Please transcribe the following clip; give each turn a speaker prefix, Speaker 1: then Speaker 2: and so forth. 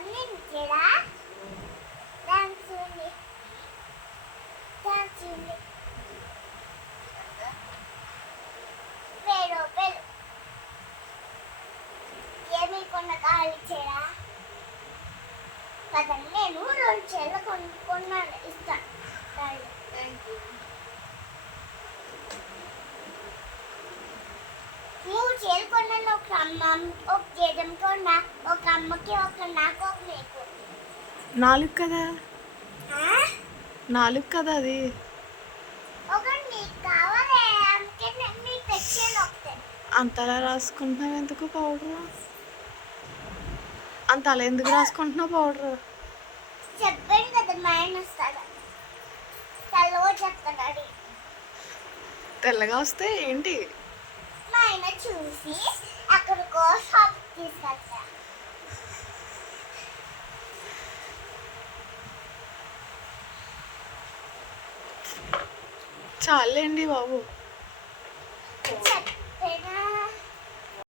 Speaker 1: కొన్నించడా thanks అండి thanks అండి పేరు పేరు. ఏమి కొన్న కాళ్ళు ఇచ్చారా కదండి నేను రెండు చీరలు కొనుక్కున్నాను ఇస్తాను కాళ్ళు చీరలు కొన్నాను ఒక అమ్మ ఒక జేజం ఒక అమ్మకి ఒక నాకు ఒక నీకు
Speaker 2: నాలుగు కదా? నాలుగు కదా అది. అంతలా రాసుకుంటున్నావు ఎందుకు పౌడర్? అంత అలా ఎందుకు రాసుకుంటున్నావు పౌడర్?
Speaker 1: చెప్పాను కదా తెల్లగా
Speaker 2: వస్తే ఏంటి?
Speaker 1: చూసి.
Speaker 2: చాలండి బాబు.